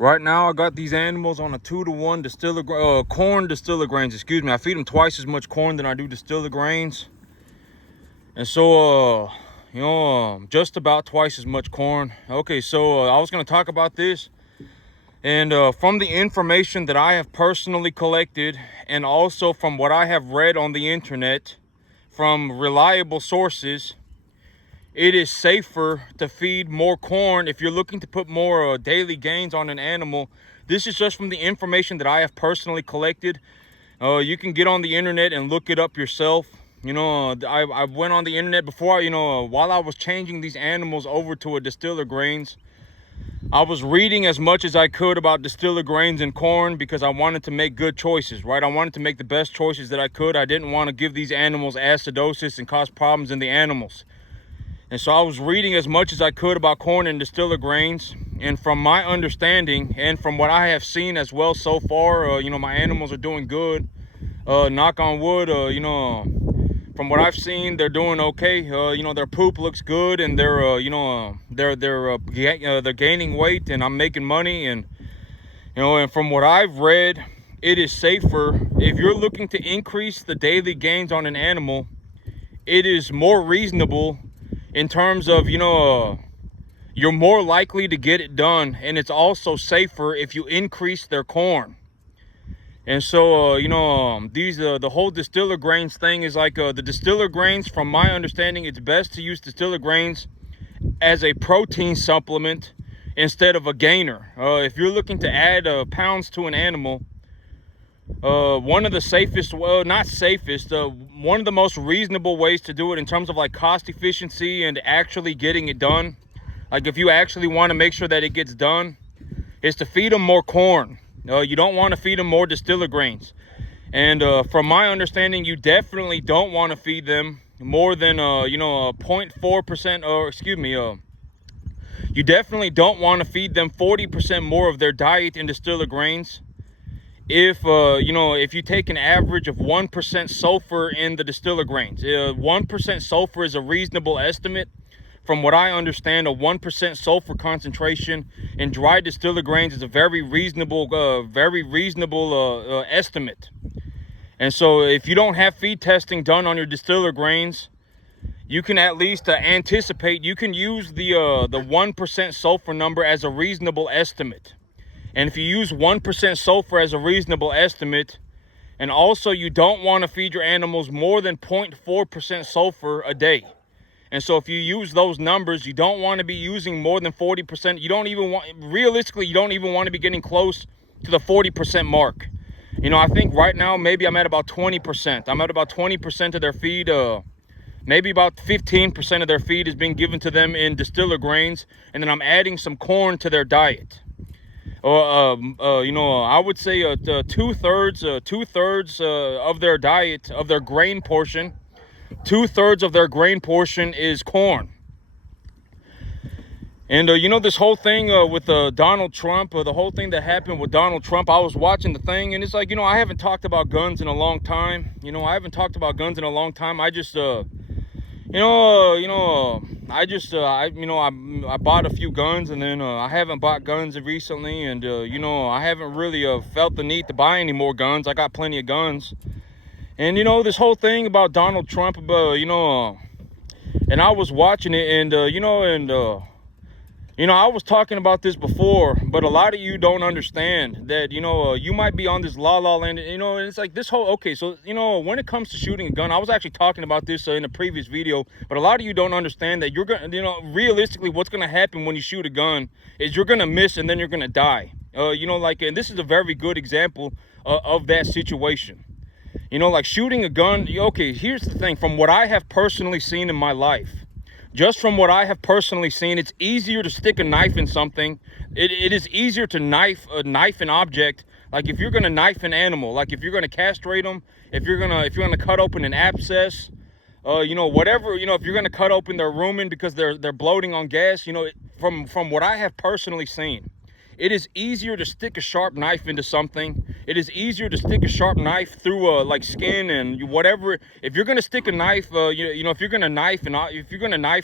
Right now, I got these animals on a 2-to-1 corn distiller grains. Excuse me. I feed them twice as much corn than I do distiller grains, and so just about twice as much corn. Okay, so I was gonna talk about this, and from the information that I have personally collected, and also from what I have read on the internet from reliable sources, it is safer to feed more corn if you're looking to put more daily gains on an animal. This is just from the information that I have personally collected. You can get on the internet and look it up yourself. I went on the internet before, while I was changing these animals over to a distiller grains. I was reading as much as I could about distiller grains and corn because I wanted to make good choices, right? I wanted to make the best choices that I could. I didn't want to give these animals acidosis and cause problems in the animals. And so I was reading as much as I could about corn and distiller grains. And from my understanding and from what I have seen as well so far, my animals are doing good. Knock on wood, from what I've seen, they're doing okay. Their poop looks good, and they're gaining weight, and I'm making money. And and from what I've read, it is safer if you're looking to increase the daily gains on an animal. It is more reasonable in terms of, you're more likely to get it done, and it's also safer if you increase their corn. And so, the whole distiller grains thing is like the distiller grains, from my understanding, it's best to use distiller grains as a protein supplement instead of a gainer. If you're looking to add pounds to an animal, one of the safest, well, not safest, one of the most reasonable ways to do it in terms of like cost efficiency and actually getting it done, like if you actually want to make sure that it gets done, is to feed them more corn. You don't want to feed them more distiller grains. And from my understanding, you definitely don't want to feed them more than 0.4%, or excuse me, you definitely don't want to feed them 40% more of their diet in distiller grains. If you take an average of 1% sulfur in the distiller grains, 1% sulfur is a reasonable estimate. From what I understand, a 1% sulfur concentration in dry distiller grains is a very reasonable estimate. And so if you don't have feed testing done on your distiller grains, you can at least anticipate. You can use the 1% sulfur number as a reasonable estimate. And if you use 1% sulfur as a reasonable estimate, and also you don't want to feed your animals more than 0.4% sulfur a day. And so if you use those numbers, you don't want to be using more than 40%. Realistically, you don't even want to be getting close to the 40% mark. I think right now, maybe I'm at about 20%. I'm at about 20% of their feed. Maybe about 15% of their feed is being given to them in distiller grains. And then I'm adding some corn to their diet. I would say two-thirds of their diet, of their grain portion, 2/3 of their grain portion is corn. And this whole thing with Donald Trump, the whole thing that happened with Donald Trump, I was watching the thing, and it's like, I haven't talked about guns in a long time. I just I bought a few guns, and then I haven't bought guns recently, and I haven't really felt the need to buy any more guns. I got plenty of guns. And this whole thing about Donald Trump, and I was watching it, and I was talking about this before, but a lot of you don't understand that, you might be on this la-la land, and it's like this whole, okay, so, when it comes to shooting a gun, I was actually talking about this in a previous video, but a lot of you don't understand that you're going to, realistically, what's going to happen when you shoot a gun is you're going to miss, and then you're going to die. And this is a very good example of that situation. Like shooting a gun, okay, here's the thing, from what I have personally seen in my life, just from what I have personally seen, it's easier to stick a knife in something. It is easier to knife an object. Like if you're going to knife an animal, like if you're going to castrate them, if you're going to cut open an abscess, whatever, if you're going to cut open their rumen because they're bloating on gas, from what I have personally seen, it is easier to stick a sharp knife into something. It is easier to stick a sharp knife through like skin and whatever. If you're gonna stick a knife, if you're gonna knife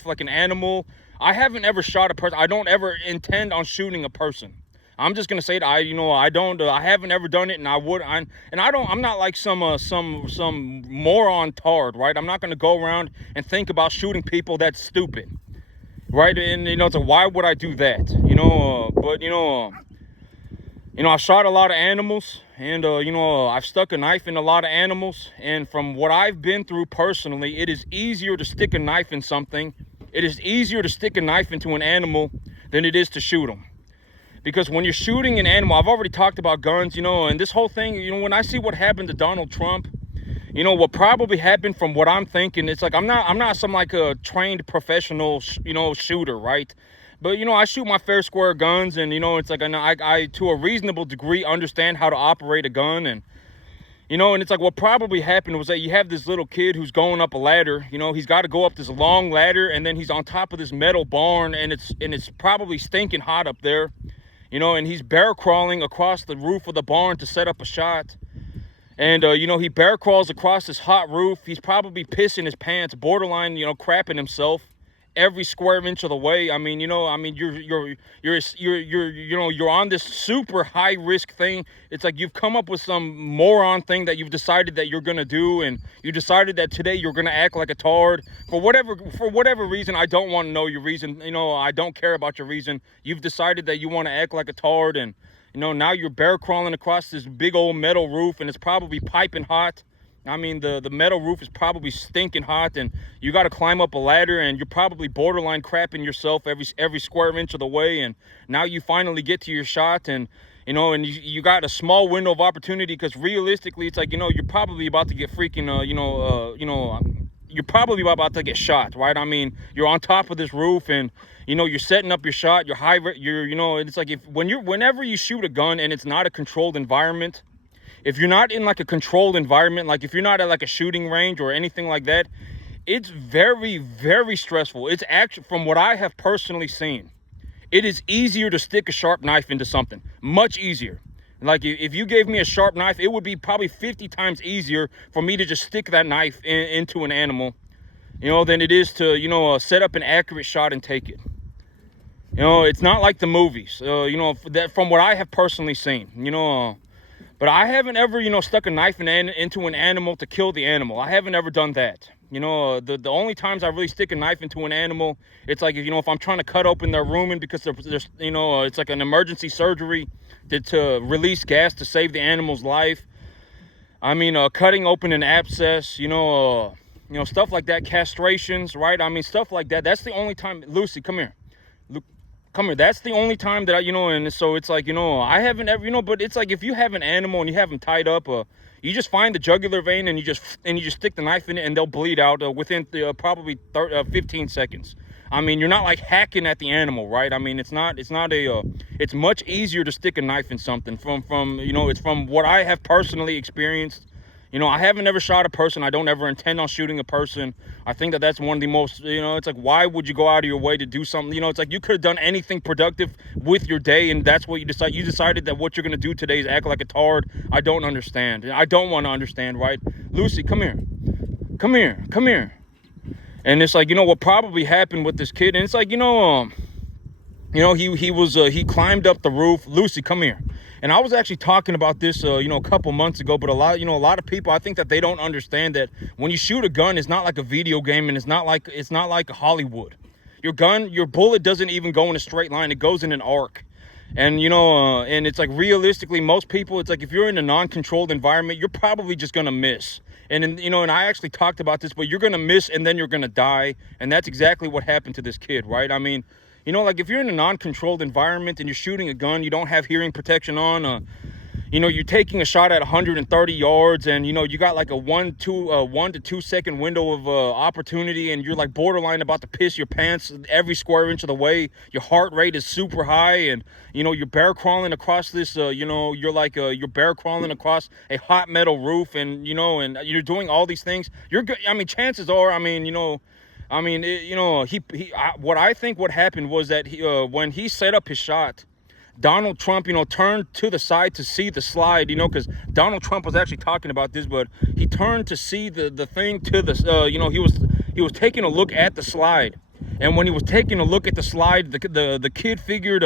like an animal, I haven't ever shot a person. I don't ever intend on shooting a person. I'm just gonna say that I haven't ever done it, and I'm not like some moron tard, right? I'm not gonna go around and think about shooting people. That's stupid, right? And it's like, why would I do that? I've shot a lot of animals, and I've stuck a knife in a lot of animals, and from what I've been through personally, it is easier to stick a knife in something. It is easier to stick a knife into an animal than it is to shoot them. Because when you're shooting an animal, I've already talked about guns, and this whole thing, when I see what happened to Donald Trump, what probably happened, from what I'm thinking, it's like I'm not some like a trained professional shooter, right? But I shoot my fair square guns, and it's like I to a reasonable degree understand how to operate a gun. And and it's like what probably happened was that you have this little kid who's going up a ladder. He's got to go up this long ladder, and then he's on top of this metal barn, and it's probably stinking hot up there, and he's bear crawling across the roof of the barn to set up a shot. And he bear crawls across this hot roof. He's probably pissing his pants, borderline crapping himself every square inch of the way. I mean, you're on this super high risk thing. It's like you've come up with some moron thing that you've decided that you're gonna do, and you decided that today you're gonna act like a tard for whatever reason. I don't want to know your reason. I don't care about your reason. You've decided that you want to act like a tard, and now you're bear crawling across this big old metal roof, and it's probably piping hot. I mean, the metal roof is probably stinking hot, and you got to climb up a ladder, and you're probably borderline crapping yourself every square inch of the way. And now you finally get to your shot, and and you got a small window of opportunity, because realistically, it's like you're probably about to get freaking you're probably about to get shot, right? I mean, you're on top of this roof, and you're setting up your shot. It's like whenever you shoot a gun and it's not a controlled environment. If you're not in like a controlled environment, like if you're not at like a shooting range or anything like that, it's very, very stressful. It's actually, from what I have personally seen, it is easier to stick a sharp knife into something. Much easier. Like if you gave me a sharp knife, it would be probably 50 times easier for me to just stick that knife into an animal, than it is to, set up an accurate shot and take it. It's not like the movies, that from what I have personally seen, but I haven't ever, stuck a knife into an animal to kill the animal. I haven't ever done that. The only times I really stick a knife into an animal, it's like, if I'm trying to cut open their rumen because there's it's like an emergency surgery to release gas to save the animal's life. I mean, cutting open an abscess, stuff like that, castrations, right? I mean, stuff like that. That's the only time. Lucy, come here. Come here. That's the only time that and so it's like, I haven't ever, but it's like if you have an animal and you have them tied up, you just find the jugular vein and you just stick the knife in it, and they'll bleed out within probably 15 seconds. I mean, you're not like hacking at the animal, right? I mean, it's much easier to stick a knife in something from it's from what I have personally experienced. I haven't ever shot a person. I don't ever intend on shooting a person. I think that that's one of the most, it's like, why would you go out of your way to do something? It's like you could have done anything productive with your day, and that's what you decide. You decided that what you're going to do today is act like a tard. I don't understand. I don't want to understand, right? Lucy, come here. Come here. Come here. And it's like, what probably happened with this kid. And it's like, he climbed up the roof. Lucy, come here. And I was actually talking about this, a couple months ago, but a lot of people, I think that they don't understand that when you shoot a gun, it's not like a video game, and it's not like Hollywood. Your bullet doesn't even go in a straight line. It goes in an arc. And, and it's like, realistically, most people, it's like, if you're in a non-controlled environment, you're probably just going to miss. And I actually talked about this, but you're going to miss and then you're going to die. And that's exactly what happened to this kid, right? I mean, like if you're in a non-controlled environment and you're shooting a gun, you don't have hearing protection on, you're taking a shot at 130 yards, and you got like a 1 to 2 second window of opportunity, and you're like borderline about to piss your pants every square inch of the way. Your heart rate is super high, and you're bear crawling across this, you're bear crawling across a hot metal roof, and and you're doing all these things. Chances are, what I think what happened was that when he set up his shot, Donald Trump, turned to the side to see the slide, because Donald Trump was actually talking about this, but he turned to see the thing to the, he was taking a look at the slide. And when he was taking a look at the slide, the kid figured,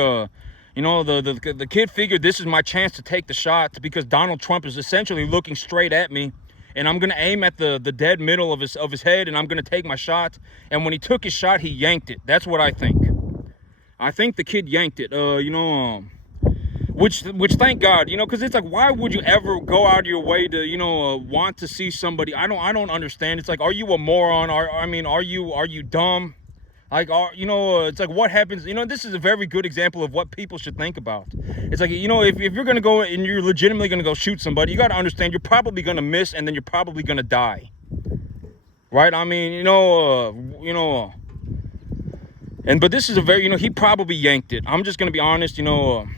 You know, the kid figured this is my chance to take the shot because Donald Trump is essentially looking straight at me, and I'm gonna aim at the dead middle of his head, and I'm gonna take my shot. And when he took his shot, he yanked it. That's what I think. I think the kid yanked it. Which thank God, you know, because it's like, why would you ever go out of your way to, you know, want to see somebody? I don't understand. It's like, are you a moron? Are you dumb? Like, you know, it's like, what happens? You know, this is a very good example of what people should think about. It's like, you know, if you're going to go and you're legitimately going to go shoot somebody, you got to understand you're probably going to miss, and then you're probably going to die. Right? I mean, but this is a very, you know, he probably yanked it. I'm just going to be honest, you know,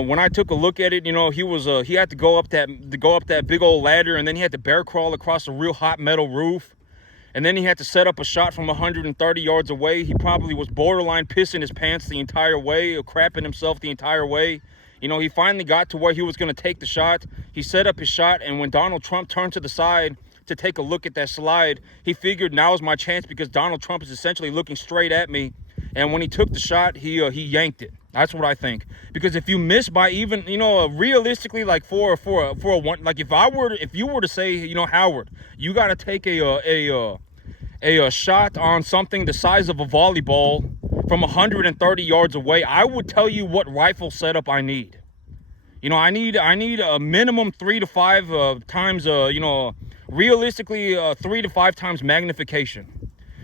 when I took a look at it, you know, he had to go up that big old ladder, and then he had to bear crawl across a real hot metal roof. And then he had to set up a shot from 130 yards away. He probably was borderline pissing his pants the entire way, or crapping himself the entire way. You know, he finally got to where he was going to take the shot. He set up his shot, and when Donald Trump turned to the side to take a look at that slide, he figured now's my chance because Donald Trump is essentially looking straight at me. And when he took the shot, he yanked it. That's what I think. Because if you miss by even, you know, realistically, like for a one, like if you were to say, you know, Howard, you got to take a shot on something the size of a volleyball from 130 yards away, I would tell you what rifle setup I need. You know, I need a minimum 3 to 5 times, you know, realistically 3 to 5 times magnification.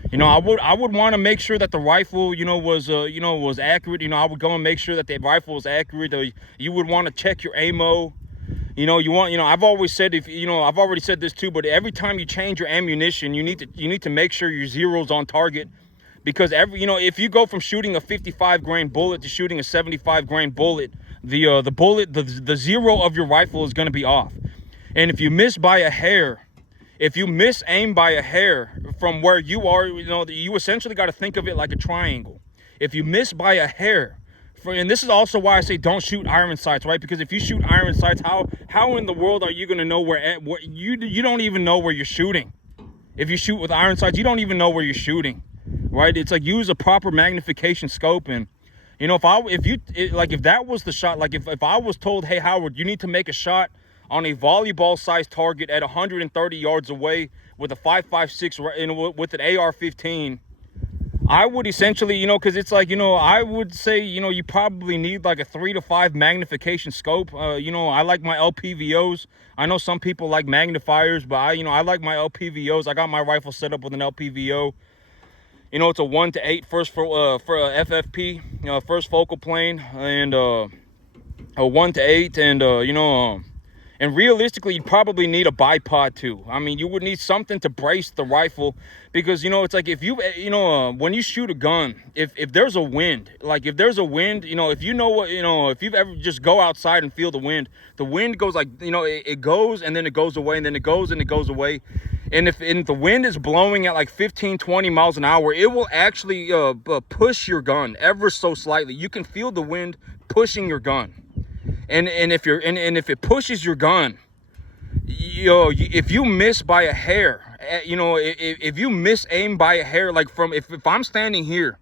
You know, I would want to make sure that the rifle, you know, was accurate. You know, I would go and make sure that the rifle was accurate. You would want to check your ammo. You know, I've always said, I've already said this too, but every time you change your ammunition, you need to make sure your zero's on target, because if you go from shooting a 55 grain bullet to shooting a 75 grain bullet, the zero of your rifle is going to be off. And if you miss by a hair, if you miss aim by a hair from where you are, you know, you essentially got to think of it like a triangle. If you miss by a hair, and this is also why I say don't shoot iron sights, right? Because if you shoot iron sights, how in the world are you going to know where you don't even know where you're shooting? If you shoot with iron sights, you don't even know where you're shooting, right? It's like, use a proper magnification scope. And you know, if that was the shot, like if I was told, hey Howard, you need to make a shot on a volleyball-sized target at 130 yards away with a 5.56 with an AR-15, I would essentially, you know, because it's like, you know, I would say, you know, you probably need like a 3 to 5 magnification scope. You know, I like my LPVOs. I know some people like magnifiers, but I like my LPVOs. I got my rifle set up with an LPVO. You know, it's a 1 to 8 for a FFP, first focal plane, and a 1 to 8, and and realistically, you'd probably need a bipod too. I mean, you would need something to brace the rifle, because, you know, it's like if when you shoot a gun, if there's a wind, you know, if you've ever just go outside and feel the wind goes like, you know, it goes and then it goes away and then it goes and it goes away. And if the wind is blowing at like 15, 20 miles an hour, it will actually push your gun ever so slightly. You can feel the wind pushing your gun. And if it pushes your gun, you know, if you miss by a hair, you know, if you miss aim by a hair, like if I'm standing here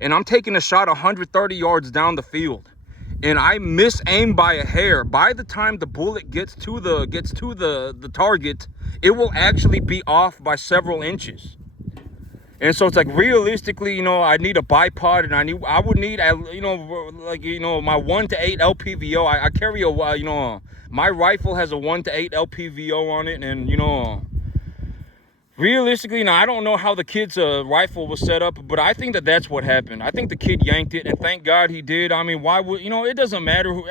and I'm taking a shot 130 yards down the field, and I miss aim by a hair, by the time the bullet gets to the target, it will actually be off by several inches. And so it's like, realistically, you know, I need a bipod, and I would need, you know, like, you know, my 1 to 8 LPVO. I carry you know, my rifle has a 1 to 8 LPVO on it, and, you know, realistically, now I don't know how the kid's rifle was set up, but I think that's what happened. I think the kid yanked it, and thank God he did. I mean, why would, you know, it doesn't matter who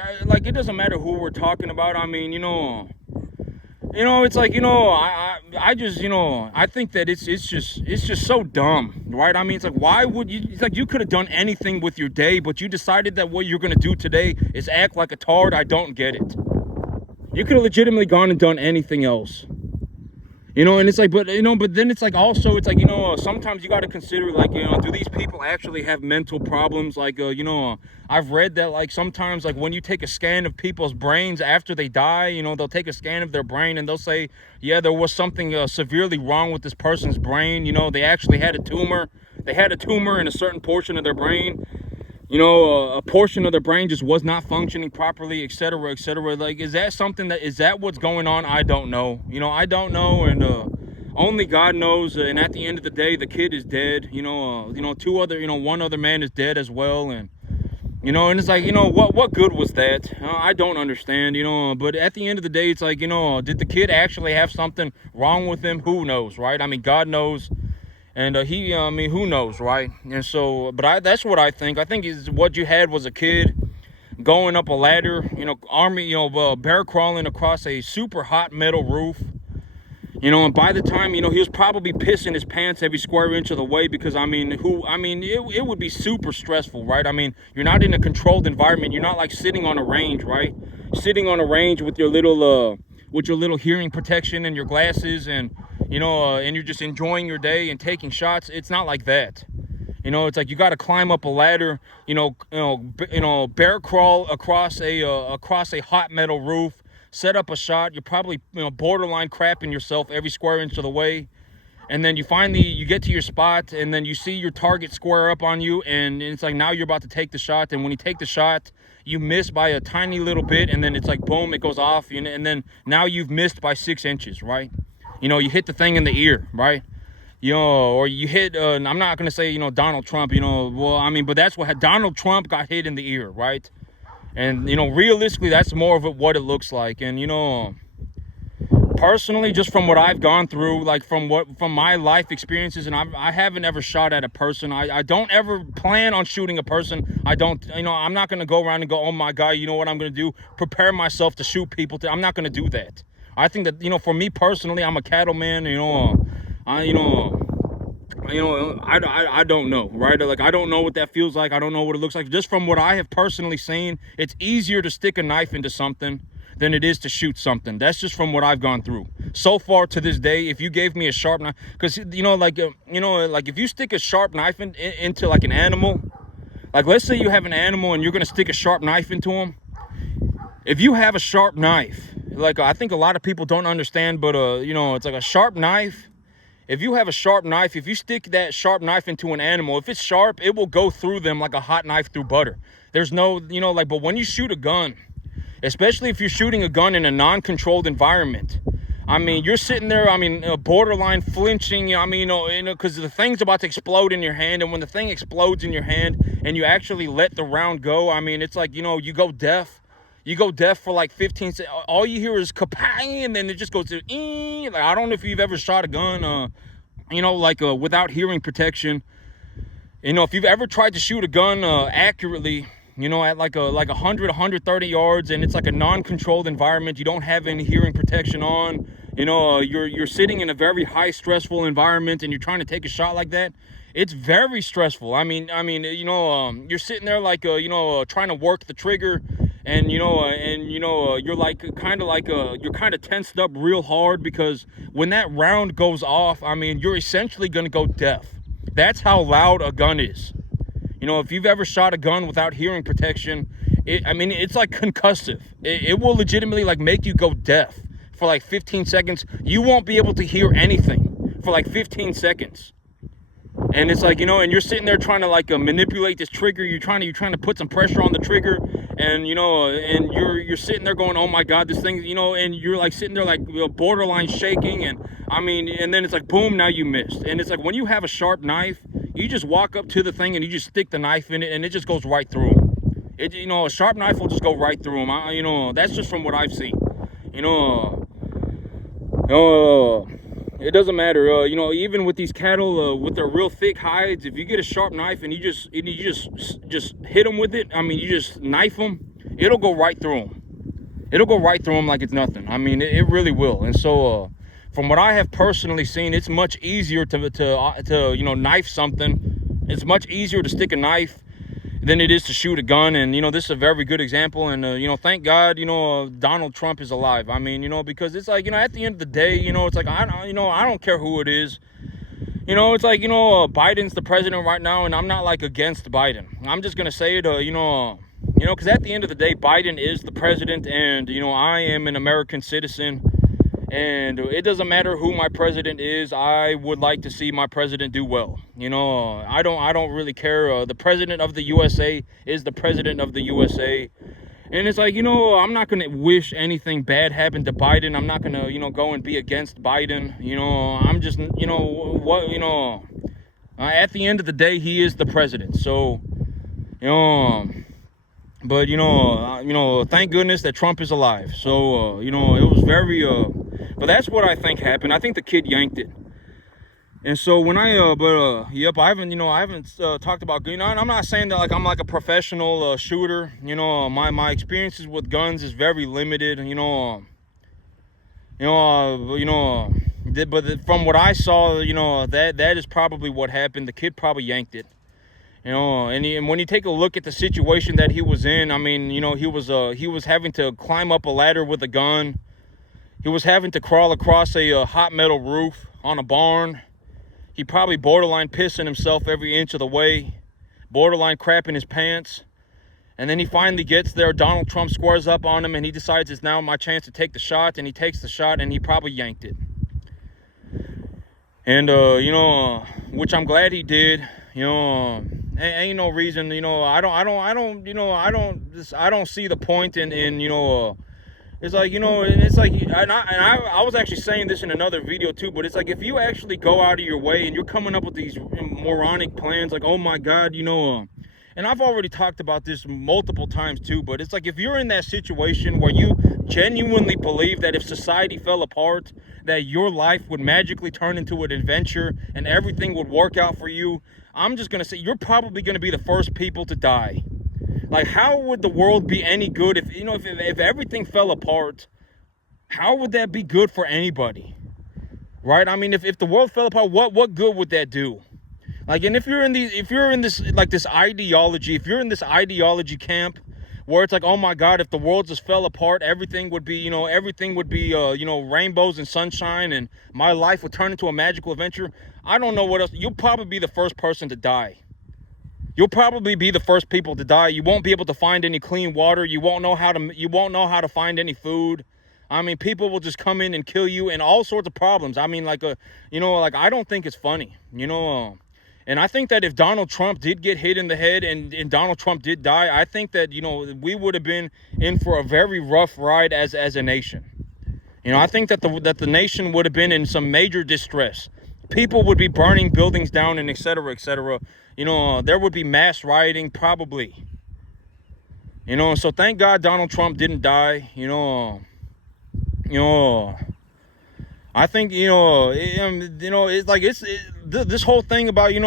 we're talking about. I mean, you know, it's like, you know, I just, you know, I think that it's just so dumb, right? I mean, it's like, why would you, it's like, you could have done anything with your day, but you decided that what you're going to do today is act like a tard. I don't get it. You could have legitimately gone and done anything else. You know, and it's like, but then it's like, also, it's like, you know, sometimes you got to consider, like, you know, do these people actually have mental problems? Like, you know, I've read that, like, sometimes, like, when you take a scan of people's brains after they die, you know, they'll take a scan of their brain and they'll say, yeah, there was something severely wrong with this person's brain. You know, they actually had a tumor. They had a tumor in a certain portion of their brain. a portion of their brain just was not functioning properly, etc., etc. Like, is that what's going on? I don't know. I don't know, and only God knows. And at the end of the day, the kid is dead. One other man is dead as well, and it's like, what good was that? I don't understand. But at the end of the day, it's like, did the kid actually have something wrong with him? Who knows, right? I mean, God knows. And who knows, right? And so, but that's what I think. I think is what you had was a kid going up a ladder, bear crawling across a super hot metal roof. And by the time, he was probably pissing his pants every square inch of the way, because, it would be super stressful, right? I mean, you're not in a controlled environment. You're not like sitting on a range, right? Sitting on a range with your little hearing protection and your glasses, and, and you're just enjoying your day and taking shots. It's not like that. It's like you got to climb up a ladder, bear crawl across a hot metal roof, set up a shot. You're probably borderline crapping yourself every square inch of the way, and then you get to your spot, and then you see your target square up on you, and it's like now you're about to take the shot, and when you take the shot, you miss by a tiny little bit, and then it's like boom, it goes off, and then now you've missed by 6 inches, right? You hit the thing in the ear, right? Or you hit, I'm not going to say, Donald Trump, but that's what Donald Trump got hit in the ear, right? And, realistically, that's more of what it looks like. And, personally, just from what I've gone through, like from my life experiences, and I haven't ever shot at a person. I don't ever plan on shooting a person. I'm not going to go around and go, oh my God, you know what I'm going to do? Prepare myself to shoot people. I'm not going to do that. I think that, for me personally, I'm a cattleman, I don't know, right? Like, I don't know what that feels like. I don't know what it looks like. Just from what I have personally seen, it's easier to stick a knife into something than it is to shoot something. That's just from what I've gone through. So far to this day, if you gave me a sharp knife, because, like if you stick a sharp knife into like an animal, like let's say you have an animal and you're going to stick a sharp knife into him. If you have a sharp knife, like I think a lot of people don't understand, but, it's like a sharp knife. If you have a sharp knife, if you stick that sharp knife into an animal, if it's sharp, it will go through them like a hot knife through butter. There's no, but when you shoot a gun, especially if you're shooting a gun in a non-controlled environment, you're sitting there, borderline flinching, because the thing's about to explode in your hand. And when the thing explodes in your hand and you actually let the round go, it's like, you go deaf. You go deaf for like 15 seconds. All you hear is kapang, and then it just goes to like, I don't know if you've ever shot a gun, without hearing protection. If you've ever tried to shoot a gun accurately, at like 100, 130 yards, and it's like a non-controlled environment, you don't have any hearing protection on, you're sitting in a very high stressful environment, and you're trying to take a shot like that. It's very stressful. You're sitting there like, trying to work the trigger, and you're like you're kind of tensed up real hard, because when that round goes off, you're essentially going to go deaf. That's how loud a gun is. If you've ever shot a gun without hearing protection, it's like concussive. It will legitimately like make you go deaf for like 15 seconds. You won't be able to hear anything for like 15 seconds. And it's like, and you're sitting there trying to like manipulate this trigger. You're trying to put some pressure on the trigger, and and you're sitting there going, oh my God, this thing, and you're like sitting there like borderline shaking, and and then it's like boom, now you missed. And it's like when you have a sharp knife, you just walk up to the thing and you just stick the knife in it, and it just goes right through them. A sharp knife will just go right through them. That's just from what I've seen. It doesn't matter, even with these cattle, with their real thick hides, if you get a sharp knife and you just hit them with it, you just knife them, it'll go right through them. It'll go right through them like it's nothing. It really will. And so, from what I have personally seen, it's much easier to knife something. It's much easier to stick a knife than it is to shoot a gun. And this is a very good example. And thank God Donald Trump is alive. Because it's like, at the end of the day, it's like I don't care who it is. It's like, Biden's the president right now, and I'm not like against Biden. I'm just gonna say it, because at the end of the day, Biden is the president, and I am an American citizen, And it doesn't matter who my president is. I would like to see my president do well. I don't really care. The president of the USA is the president of the USA. And it's like, I'm not going to wish anything bad happened to Biden. I'm not going to, go and be against Biden. I'm just, at the end of the day, he is the president. So, but, thank goodness that Trump is alive. So, it was very, but that's what I think happened. I think the kid yanked it. And so when I haven't talked about, I'm not saying that like I'm like a professional shooter. My experiences with guns is very limited. But from what I saw, that is probably what happened. The kid probably yanked it. And when you take a look at the situation that he was in, I mean, he was having to climb up a ladder with a gun. He was having to crawl across a hot metal roof on a barn. He probably borderline pissing himself every inch of the way, borderline crapping his pants. And then he finally gets there. Donald Trump squares up on him, and he decides it's now my chance to take the shot. And he takes the shot, and he probably yanked it. And, which I'm glad he did. Ain't no reason, I don't see the point in it's like, and it's like, I was actually saying this in another video too, but it's like, if you actually go out of your way and you're coming up with these moronic plans, like, oh my God, and I've already talked about this multiple times too, but it's like, if you're in that situation where you genuinely believe that if society fell apart, that your life would magically turn into an adventure and everything would work out for you, I'm just going to say, you're probably going to be the first people to die. Like, how would the world be any good if everything fell apart? How would that be good for anybody? Right? I mean, if the world fell apart, what good would that do? Like, and if you're in this ideology, if you're in this ideology camp where it's like, oh my God, if the world just fell apart, everything would be rainbows and sunshine and my life would turn into a magical adventure. I don't know what else. You'll probably be the first person to die. You'll probably be the first people to die. You won't be able to find any clean water. You won't know how to find any food. I mean, people will just come in and kill you and all sorts of problems. I mean, I don't think it's funny, and I think that if Donald Trump did get hit in the head and Donald Trump did die, I think that, we would have been in for a very rough ride as a nation. I think that the nation would have been in some major distress. People would be burning buildings down and et cetera, et cetera. There would be mass rioting probably. So thank God Donald Trump didn't die. I think, it's like, this whole thing about, I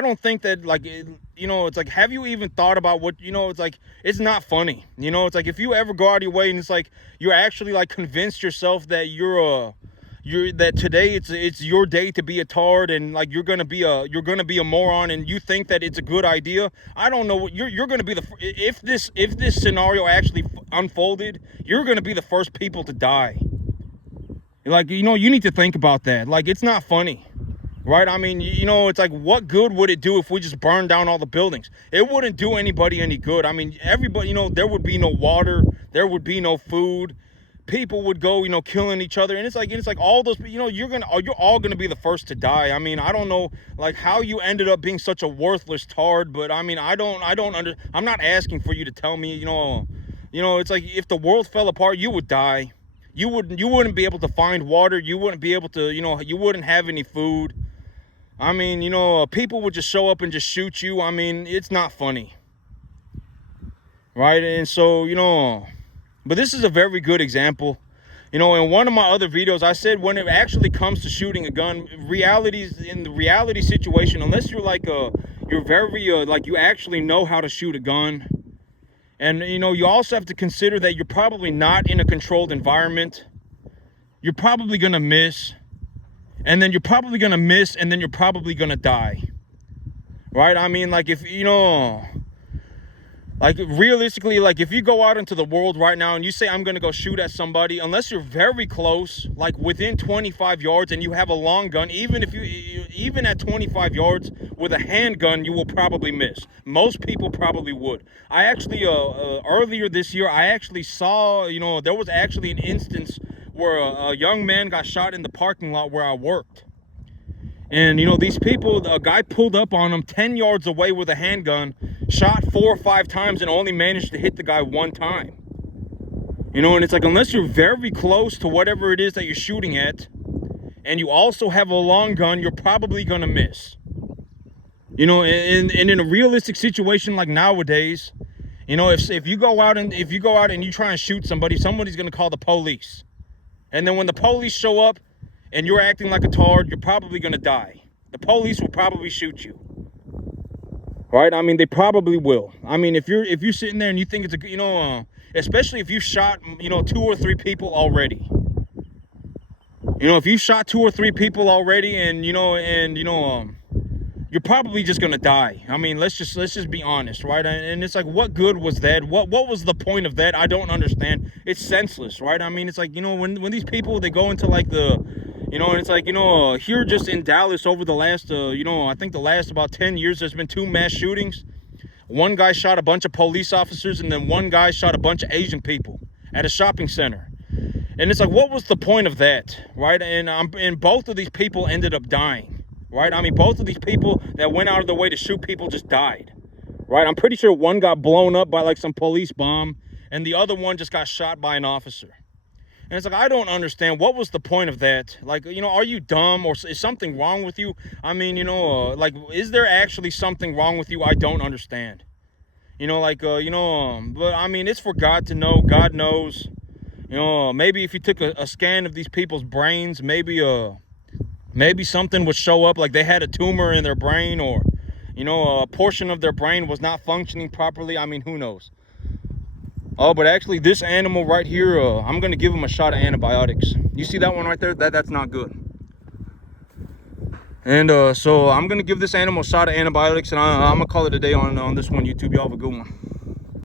don't think that, like, it's like, have you even thought about what, it's like, it's not funny. It's like, if you ever go out of your way and it's like, you're actually like convinced yourself that that today it's your day to be a tard and like you're gonna be a moron and you think that it's a good idea. I don't know what you're gonna be if this scenario actually unfolded, you're gonna be the first people to die. Like, you need to think about that. Like, it's not funny, right? I mean, it's like, what good would it do if we just burned down all the buildings? It wouldn't do anybody any good. I mean, everybody, there would be no water, there would be no food. People would go, killing each other, and it's like all those, you're all gonna be the first to die. I mean, I don't know, like, how you ended up being such a worthless tard, but I mean, I'm not asking for you to tell me, it's like, if the world fell apart, you would die. You wouldn't be able to find water. You wouldn't be able to, you wouldn't have any food. I mean, people would just show up and just shoot you. I mean, it's not funny, right? And so, but this is a very good example. In one of my other videos, I said when it actually comes to shooting a gun, in the reality situation, unless you're like you're very like you actually know how to shoot a gun, and you also have to consider that you're probably not in a controlled environment. You're probably gonna miss, and then you're probably gonna miss, and then you're probably gonna die. Right? I mean, like, if Like, realistically, like, if you go out into the world right now and you say, I'm going to go shoot at somebody, unless you're very close, like within 25 yards, and you have a long gun, even at 25 yards with a handgun, you will probably miss. Most people probably would. I actually, earlier this year, I actually saw, there was actually an instance where a young man got shot in the parking lot where I worked. And, these people, a guy pulled up on him 10 yards away with a handgun, shot 4 or 5 times, and only managed to hit the guy 1 time. And it's like, unless you're very close to whatever it is that you're shooting at, and you also have a long gun, you're probably going to miss. And in a realistic situation like nowadays, if you go out and you try and shoot somebody, somebody's going to call the police. And then when the police show up, and you're acting like a tard, you're probably going to die. The police will probably shoot you. Right? I mean, they probably will. I mean, if you're sitting there and you think it's especially if you shot, 2 or 3 people already. If you shot 2 or 3 people already and you're probably just going to die. I mean, let's just be honest, right? And it's like, what good was that? What was the point of that? I don't understand. It's senseless, right? I mean, it's like, when these people, they go into like and it's like, here just in Dallas over the last, I think the last about 10 years, there's been 2 mass shootings. One guy shot a bunch of police officers, and then one guy shot a bunch of Asian people at a shopping center. And it's like, what was the point of that, right? And both of these people ended up dying, right? I mean, both of these people that went out of their way to shoot people just died, right? I'm pretty sure one got blown up by like some police bomb, and the other one just got shot by an officer. And it's like, I don't understand. What was the point of that? Like, are you dumb, or is something wrong with you? I mean, like, is there actually something wrong with you? I don't understand. But I mean, it's for God to know. God knows. Maybe if you took a scan of these people's brains, maybe something would show up, like they had a tumor in their brain, or, a portion of their brain was not functioning properly. I mean, who knows? Oh, but actually, this animal right here, I'm going to give him a shot of antibiotics. You see that one right there? That's not good. And so I'm going to give this animal a shot of antibiotics, and I'm going to call it a day on this one, YouTube. Y'all have a good one.